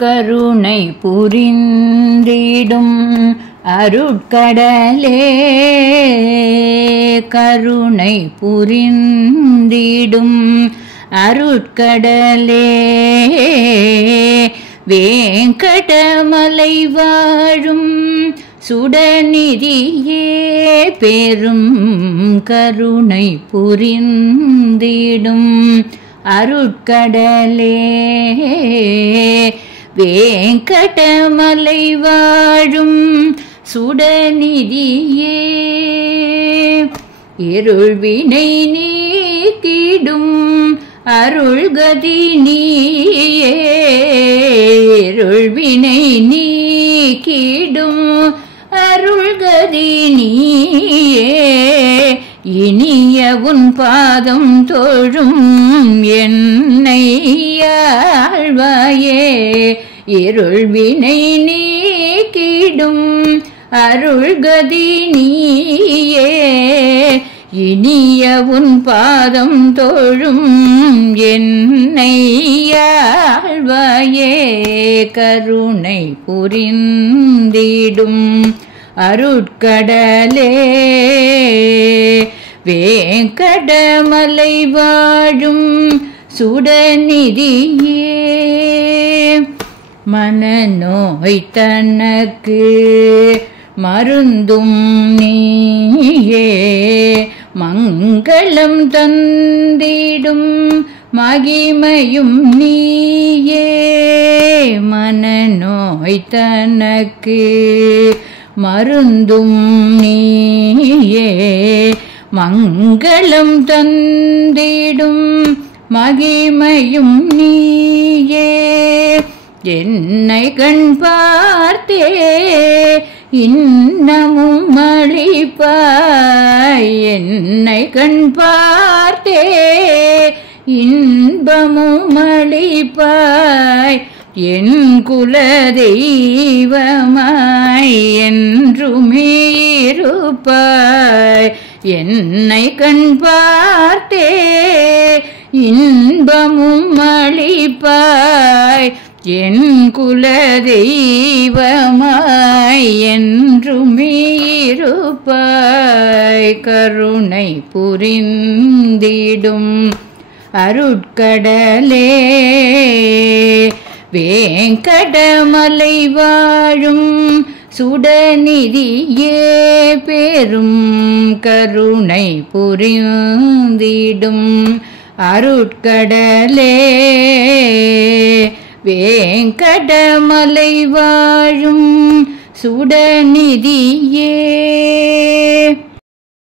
கருணை புரிந்திடும் அருட்கடலே கருணை புரிந்திடும் அருட்கடலே வேங்கடமலை வாழும் சுடநிதியே பெரும் கருணை புரிந்திடும் அருட்கடலே வேங்கடமலை வாழும் சுடநிதியே இருள்வினை நீக்கிடும் அருள்கதி நீயே இருள்வினை நீக்கிடும் அருள்கதி நீயே இனிய உன் பாதம் தோழும் என்னை ஆழ்வாயே இருள்வினை நீக்கிடும் அருள்கதி நீயே இனிய உன் பாதம் தோழும் என்னை ஆழ்வாயே கருணை புரிந்திடும் அருட்கடலே வேங்கடமலை வாழும் சுடநிதியே மனநோய் தனக்கு மருந்தும் நீயே மங்களம் தந்திடும் மகிமையும் நீயே மனநோய் தனக்கு மருந்தும் நீயே மங்களம் தந்திடும் மகிமையும் நீயே என்னை கண் பார்த்தே இன்னமும் அளிப்பாய் என்னை கண் பார்த்தே இன்பமும் அளிப்பாய் என் குல தெய்வமாய் என்றுமே இருப்பாய் என்னை கண் பார்த்தே இன்பமும் அளிப்பாய் என் குல தெய்வமாய் என்றுமே இருப்பாய் கருணை புரிந்திடும் அருட்கடலே வேங்கடமலை வாழும் சுடநிதியே பெரும் கருணை புரிந்திடும் அருட்கடலே வேங்கடமலை வாழும் சுடநிதியே